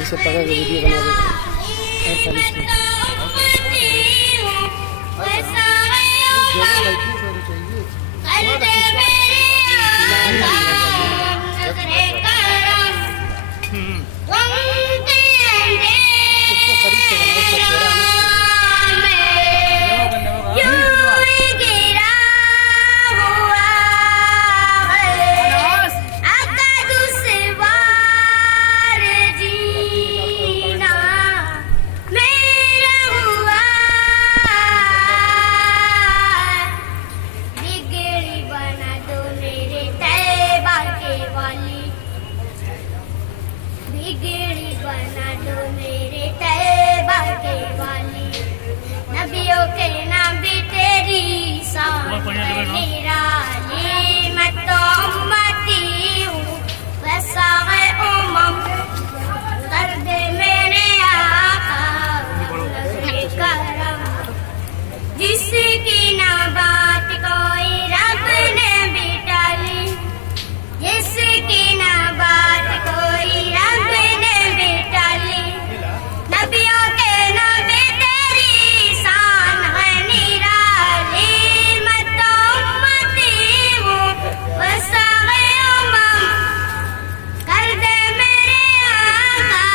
ऐसे पकड़ के वीडियो बना देते उसको करीब से बनाओ, उसका चेहरा आना बिगड़ी बना दो मेरे तैबा के वाली, नबियों के नबी तेरी शान है निराली। मैं तो उम्मती हूँ वैसा है उम्म, कर दे मेरे आका नज़रे करम, जिसकी ना बात कोई रब ने भी टाली, जिसकी ना बात कोई रब ने भी टाली। नबियों के नबी तेरी शान है निराली। मैं तो उम्मती हूँ वैसा है उम्म, कर दे मेरे आका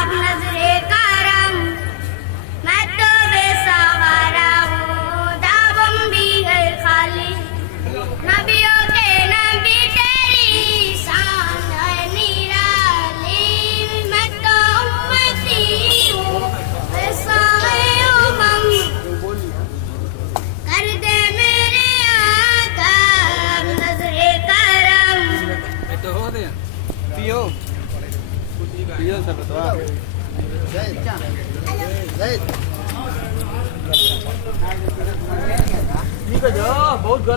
अब नज़रे करम। मैं तो बेसहारा हूँ, दावम भी है खाली, नबियों के नबी तेरी शान है निराली। मैं तो उम्मती हूँ वैसा है उम्म, कर दे मेरे आका अब नज़रे करम। तो हो दे पियो पियो सब तो ठीक है जो बहुत गरम